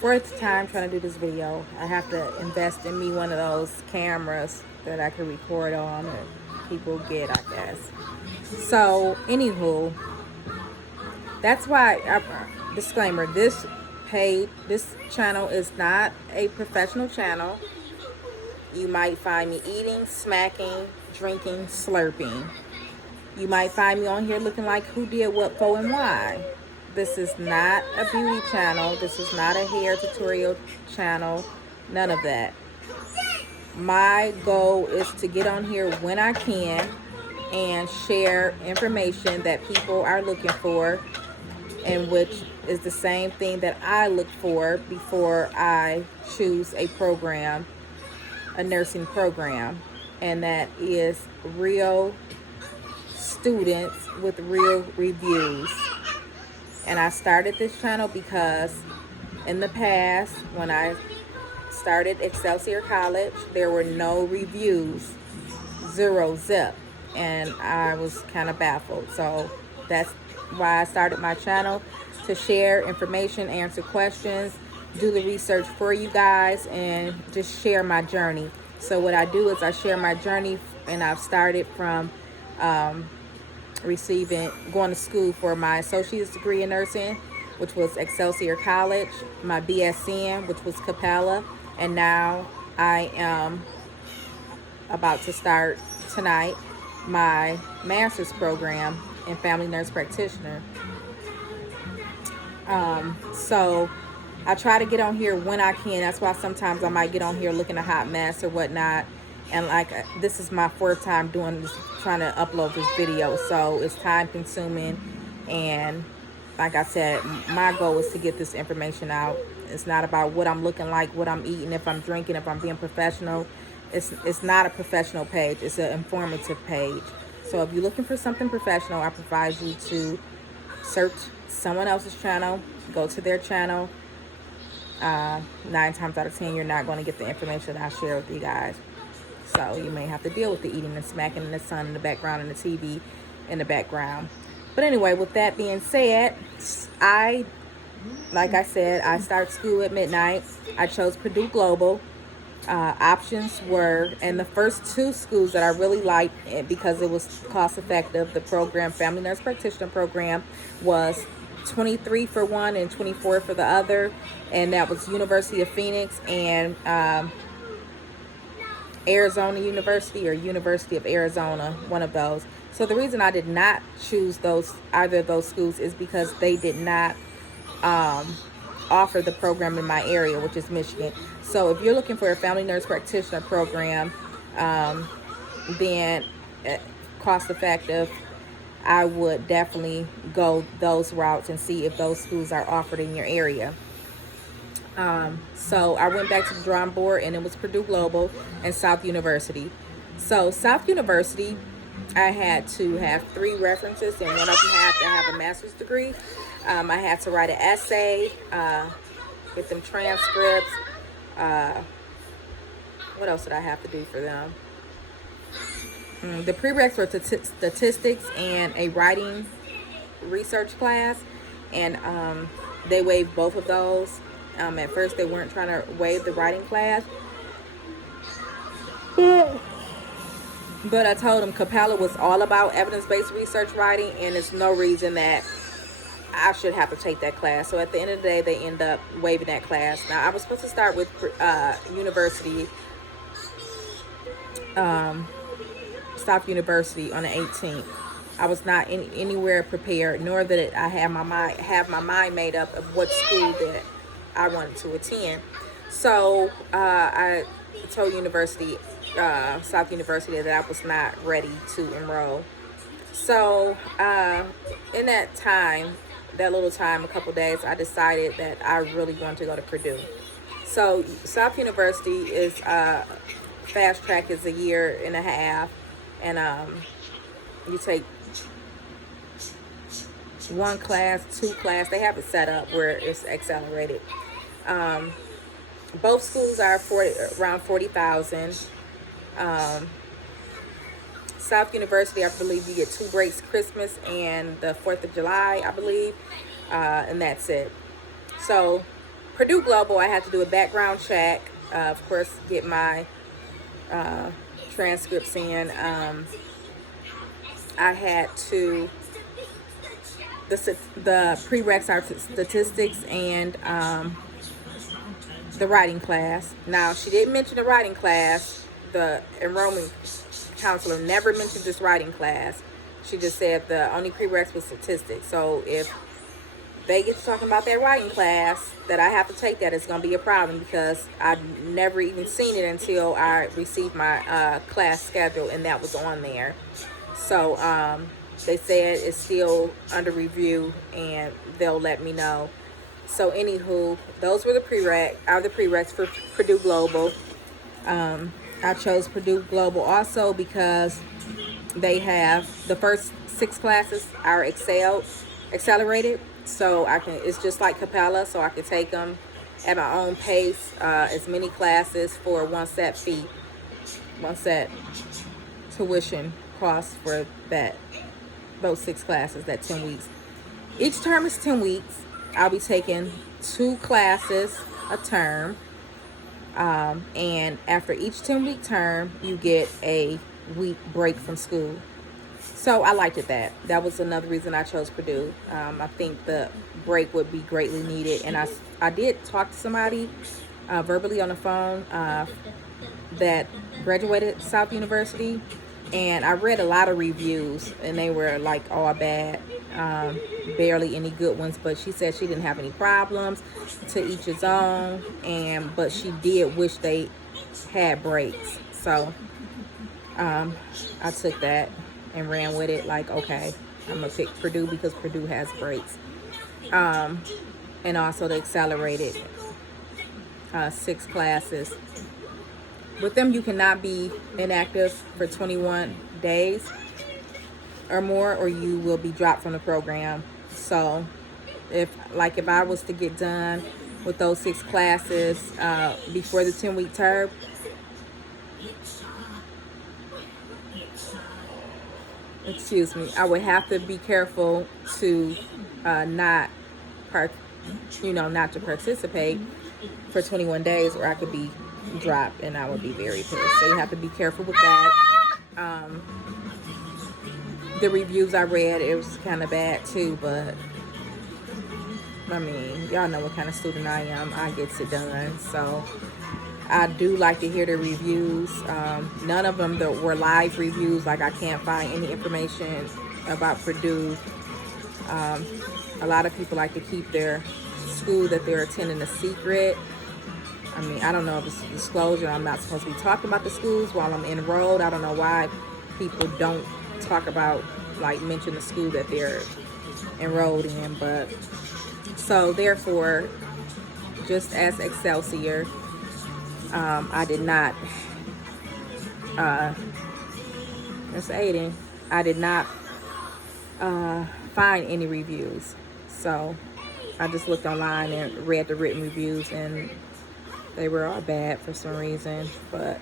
fourth time trying to do this video. I have to invest in me one of those cameras that I can record on that people get, I guess. So, anywho, that's why, disclaimer, this channel is not a professional channel. You might find me eating, smacking, drinking, slurping. You might find me on here looking like who did what, for, and why. This is not a beauty channel. This is not a hair tutorial channel. None of that. My goal is to get on here when I can and share information that people are looking for, and which is the same thing that I look for before I choose a program, a nursing program, and that is real students with real reviews. And I started this channel because in the past, when I started Excelsior College, there were no reviews, zero, zip, and I was kind of baffled. So that's why I started my channel, to share information, answer questions, do the research for you guys, and just share my journey. So what I do is I share my journey, and I've started from going to school for my associate's degree in nursing, which was Excelsior College, my BSN, which was Capella, and now I am about to start tonight my master's program in family nurse practitioner. So I try to get on here when I can. That's why sometimes I might get on here looking a hot mess or whatnot. And like, this is my fourth time doing this, trying to upload this video, so it's time consuming. And like I said, my goal is to get this information out. It's not about what I'm looking like, what I'm eating, if I'm drinking, if I'm being professional. It's not a professional page. It's an informative page. So if you're looking for something professional, I advise you to search someone else's channel, go to their channel. 9 times out of 10, you're not going to get the information that I share with you guys. So you may have to deal with the eating and smacking and the sun in the background and the TV in the background. But anyway, with that being said, like I said, I start school at midnight. I chose Purdue Global. Options were, and the first two schools that I really liked because it was cost effective, the program, Family Nurse Practitioner program, was $23 for one and $24 for the other, and that was University of Phoenix and Arizona University, or University of Arizona, one of those. So the reason I did not choose either of those schools is because they did not offer the program in my area, which is Michigan. So if you're looking for a family nurse practitioner program, then cost effective, I would definitely go those routes and see if those schools are offered in your area. So I went back to the drawing board, and it was Purdue Global and South University. So South University, I had to have 3 references, and one of them had to have a master's degree. I had to write an essay, get them transcripts. What else did I have to do for them? The prereqs were statistics and a writing research class, and they waived both of those. At first, they weren't trying to waive the writing class, but I told them Capella was all about evidence-based research writing, and there's no reason that I should have to take that class. So at the end of the day, they end up waiving that class. Now, I was supposed to start with University, South University, on the 18th. I was not anywhere prepared, nor that I have my mind made up of what school that I wanted to attend. So I told South University, that I was not ready to enroll. So in that little time, a couple days, I decided that I really wanted to go to Purdue. So South University is fast track is a year and a half, and you take 1 class, 2 class. They have it set up where it's accelerated. Both schools are around 40,000. South University, I believe you get 2 breaks, Christmas and the 4th of July, I believe, and that's it. So Purdue Global, I had to do a background check. Of course, get my transcripts in. I had to, the prereqs are statistics and the writing class. Now, she didn't mention the writing class. The enrollment counselor never mentioned this writing class. She just said the only prereqs was statistics. So if they get to talking about that writing class, that I have to take that, it's going to be a problem, because I'd never even seen it until I received my class schedule, and that was on there. So they said it's still under review, and they'll let me know. So anywho, those were the prereqs for Purdue Global. I chose Purdue Global also because they have the first 6 classes are accelerated, so it's just like Capella, so I can take them at my own pace, as many classes for one set tuition cost for those 6 classes, that 10 weeks. Each term is 10 weeks. I'll be taking 2 classes a term, and after each 10-week term, you get a week break from school. So I liked it. That was another reason I chose Purdue. I think the break would be greatly needed, and I did talk to somebody verbally on the phone that graduated South University, and I read a lot of reviews, and they were like all bad, barely any good ones. But she said she didn't have any problems, to each his own, but she did wish they had breaks. So I took that and ran with it. Like, okay, I'm gonna pick Purdue because Purdue has breaks, and also the accelerated 6 classes. With them, you cannot be inactive for 21 days or more, or you will be dropped from the program. So if I was to get done with those 6 classes before the 10-week term, I would have to be careful to not to participate for 21 days, or I could be dropped, and I would be very pissed. So you have to be careful with that. The reviews I read, it was kind of bad too, but I mean, y'all know what kind of student I am. I get it done. So I do like to hear the reviews. None of them were live reviews. Like, I can't find any information about Purdue. A lot of people like to keep their school that they're attending a secret. I mean, I don't know if it's a disclosure. I'm not supposed to be talking about the schools while I'm enrolled. I don't know why people don't talk about, mention the school that they're enrolled in. But so therefore, just as Excelsior, I did not, that's Aiden, I did not find any reviews. So I just looked online and read the written reviews, and they were all bad for some reason. But